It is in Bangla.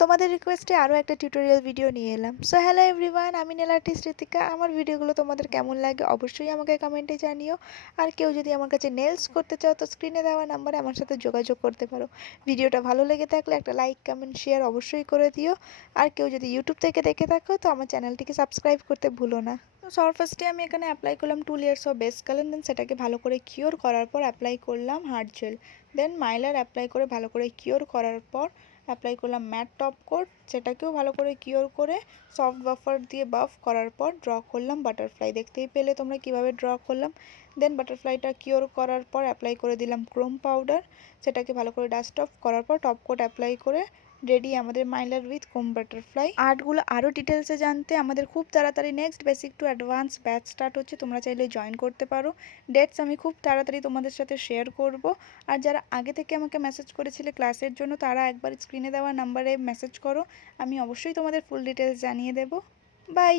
তোমাদের রিকোয়েস্টে আরও একটা টিউটোরিয়াল ভিডিও নিয়ে এলাম। সো হ্যালো এভরিওয়ান, আমি নেল আর্টিস্ট ঋতিকা। আমার ভিডিওগুলো তোমাদের কেমন লাগে অবশ্যই আমাকে কমেন্টে জানিও। আর কেউ যদি আমার কাছে নেলস করতে চাও তো স্ক্রিনে দেওয়া নাম্বারে আমার সাথে যোগাযোগ করতে পারো। ভিডিওটা ভালো লেগে থাকলে একটা লাইক কমেন্ট শেয়ার অবশ্যই করে দিও। আর কেউ যদি ইউটিউব থেকে দেখে থাকো তো আমার চ্যানেলটিকে সাবস্ক্রাইব করতে ভুলো না। তো সবার ফার্স্টে আমি এখানে অ্যাপ্লাই করলাম 2 লেয়ার্স অফ বেস কালার, দেন সেটাকে ভালো করে কিওর করার পর অ্যাপ্লাই করলাম হার্ড জেল, দেন মাইলার অ্যাপ্লাই করে ভালো করে কিওর করার পর অ্যাপ্লাই করলাম ম্যাট টপ কোট, সেটাকেও ভালো করে কিওর করে সফট বাফার দিয়ে বাফ করার পর ড্র করলাম বাটারফ্লাই। দেখতেই পেলে তোমরা কিভাবে ড্র করলাম। দেন বাটারফ্লাইটা কিওর করার পর অ্যাপ্লাই করে দিলাম ক্রোম পাউডার, সেটাকে ভালো করে ডাস্ট অফ করার পর টপ কোট অ্যাপ্লাই করে রেডি আমাদের মাইলার উইথ কোম বাটারফ্লাই। আর্টগুলো আরও ডিটেলসে জানতে আমাদের খুব তাড়াতাড়ি next basic to advance batch start হচ্ছে, তোমরা চাইলে জয়েন করতে পারো। ডেটস আমি খুব তাড়াতাড়ি তোমাদের সাথে শেয়ার করব। আর যারা আগে থেকে আমাকে মেসেজ করেছিলে ক্লাসের জন্য তারা একবার স্ক্রিনে দেওয়া নাম্বারে মেসেজ করো, আমি অবশ্যই তোমাদের ফুল ডিটেলস জানিয়ে দেব। বাই।